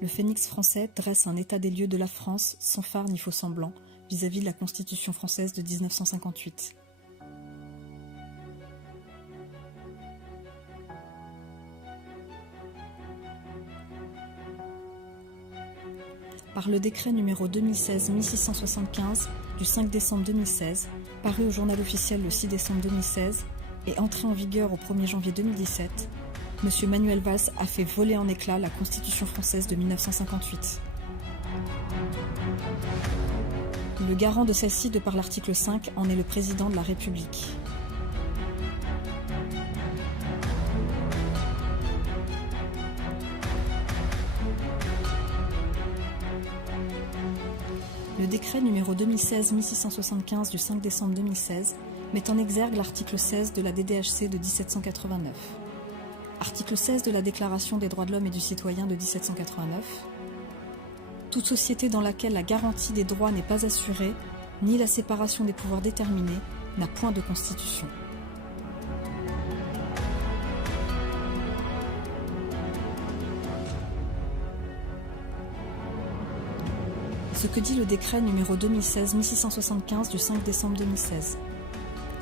le Phénix français dresse un état des lieux de la France sans phare ni faux semblant vis-à-vis de la Constitution française de 1958. Par le décret numéro 2016-1675 du 5 décembre 2016, paru au journal officiel le 6 décembre 2016 et entré en vigueur au 1er janvier 2017, M. Manuel Valls a fait voler en éclats la Constitution française de 1958. Le garant de celle-ci de par l'article 5 en est le président de la République. Le décret numéro 2016-1675 du 5 décembre 2016 met en exergue l'article 16 de la DDHC de 1789. Article 16 de la Déclaration des droits de l'homme et du citoyen de 1789. Toute société dans laquelle la garantie des droits n'est pas assurée, ni la séparation des pouvoirs déterminée, n'a point de constitution. Ce que dit le décret numéro 2016-1675 du 5 décembre 2016.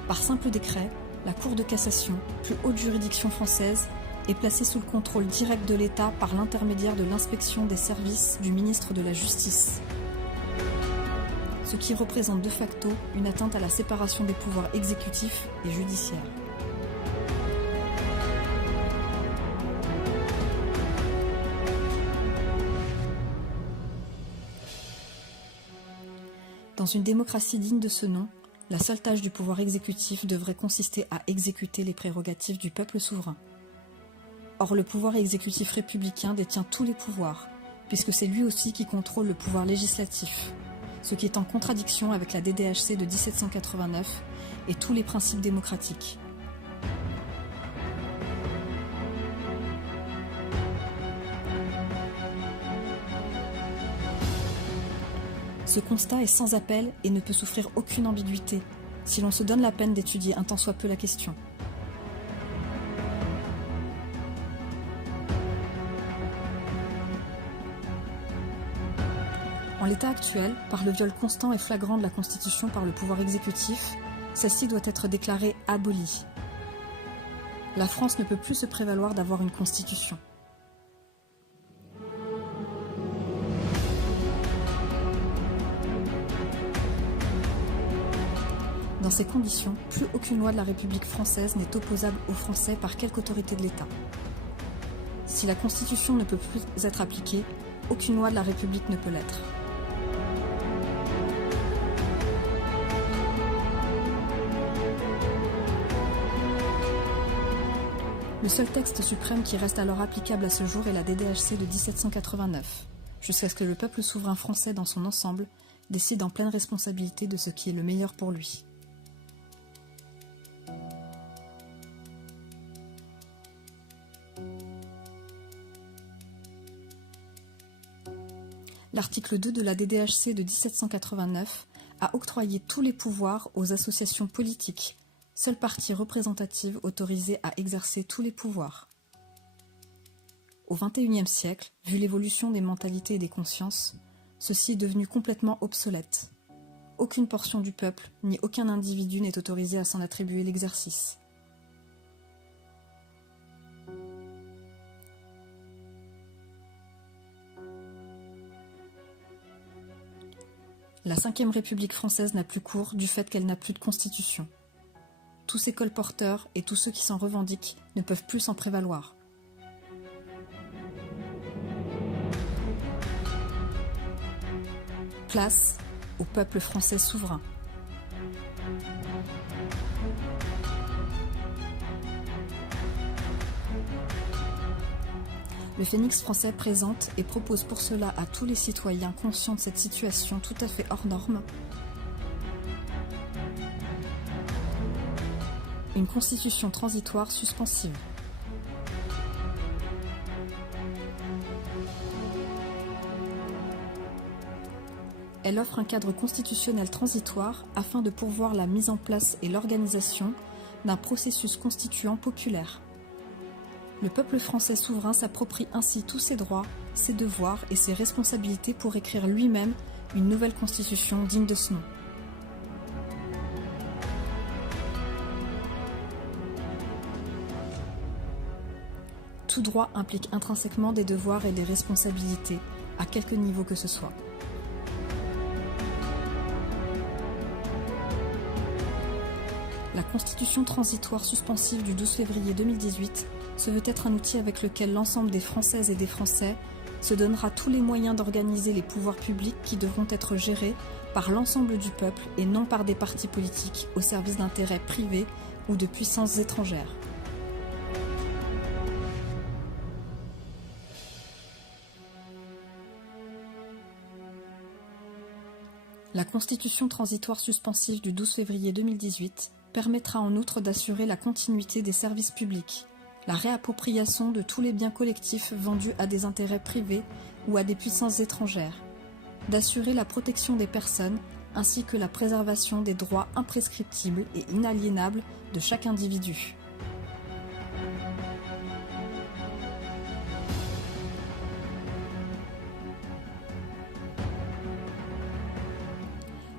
Par simple décret, la Cour de cassation, plus haute juridiction française, est placée sous le contrôle direct de l'État par l'intermédiaire de l'inspection des services du ministre de la Justice. Ce qui représente de facto une atteinte à la séparation des pouvoirs exécutifs et judiciaires. Dans une démocratie digne de ce nom, la seule tâche du pouvoir exécutif devrait consister à exécuter les prérogatives du peuple souverain. Or, le pouvoir exécutif républicain détient tous les pouvoirs, puisque c'est lui aussi qui contrôle le pouvoir législatif, ce qui est en contradiction avec la DDHC de 1789 et tous les principes démocratiques. Ce constat est sans appel et ne peut souffrir aucune ambiguïté, si l'on se donne la peine d'étudier un tant soit peu la question. En l'état actuel, par le viol constant et flagrant de la Constitution par le pouvoir exécutif, celle-ci doit être déclarée abolie. La France ne peut plus se prévaloir d'avoir une Constitution. Dans ces conditions, plus aucune loi de la République française n'est opposable aux Français par quelque autorité de l'État. Si la Constitution ne peut plus être appliquée, aucune loi de la République ne peut l'être. Le seul texte suprême qui reste alors applicable à ce jour est la DDHC de 1789, jusqu'à ce que le peuple souverain français dans son ensemble décide en pleine responsabilité de ce qui est le meilleur pour lui. L'article 2 de la DDHC de 1789 a octroyé tous les pouvoirs aux associations politiques, seule partie représentative autorisée à exercer tous les pouvoirs. Au XXIe siècle, vu l'évolution des mentalités et des consciences, ceci est devenu complètement obsolète. Aucune portion du peuple, ni aucun individu n'est autorisé à s'en attribuer l'exercice. La Ve République française n'a plus cours du fait qu'elle n'a plus de constitution. Tous ses colporteurs et tous ceux qui s'en revendiquent ne peuvent plus s'en prévaloir. Place au peuple français souverain. Le Phénix français présente et propose pour cela à tous les citoyens conscients de cette situation tout à fait hors norme une constitution transitoire suspensive. Elle offre un cadre constitutionnel transitoire afin de pourvoir la mise en place et l'organisation d'un processus constituant populaire. Le peuple français souverain s'approprie ainsi tous ses droits ses devoirs et ses responsabilités pour écrire lui-même une nouvelle constitution digne de ce nom. Tout droit implique intrinsèquement des devoirs et des responsabilités, à quelque niveau que ce soit. La Constitution transitoire suspensive du 12 février 2018 se veut être un outil avec lequel l'ensemble des Françaises et des Français se donnera tous les moyens d'organiser les pouvoirs publics qui devront être gérés par l'ensemble du peuple et non par des partis politiques au service d'intérêts privés ou de puissances étrangères. La Constitution transitoire suspensive du 12 février 2018 permettra en outre d'assurer la continuité des services publics, la réappropriation de tous les biens collectifs vendus à des intérêts privés ou à des puissances étrangères, d'assurer la protection des personnes ainsi que la préservation des droits imprescriptibles et inaliénables de chaque individu.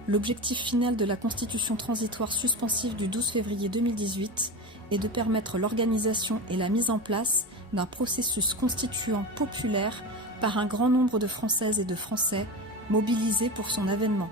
L'objectif final de la Constitution transitoire suspensive du 12 février 2018 est de permettre l'organisation et la mise en place d'un processus constituant populaire par un grand nombre de Françaises et de Français mobilisés pour son avènement.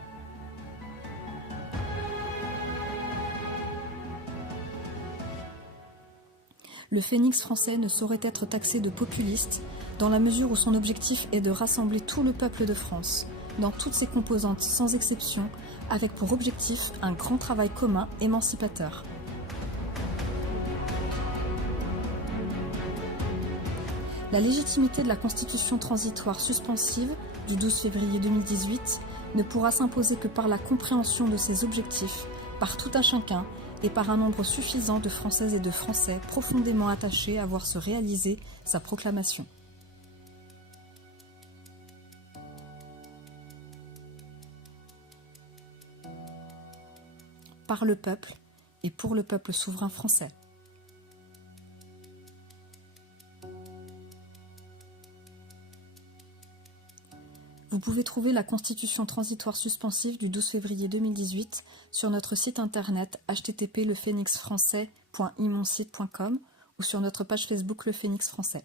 Le Phénix français ne saurait être taxé de populiste dans la mesure où son objectif est de rassembler tout le peuple de France, dans toutes ses composantes sans exception, avec pour objectif un grand travail commun émancipateur. La légitimité de la Constitution transitoire suspensive du 12 février 2018 ne pourra s'imposer que par la compréhension de ses objectifs, par tout un chacun et par un nombre suffisant de Françaises et de Français profondément attachés à voir se réaliser sa proclamation. Par le peuple et pour le peuple souverain français. Vous pouvez trouver la Constitution transitoire suspensive du 12 février 2018 sur notre site internet http://lephénixfrançais.imonsite.com ou sur notre page Facebook Le Phénix Français.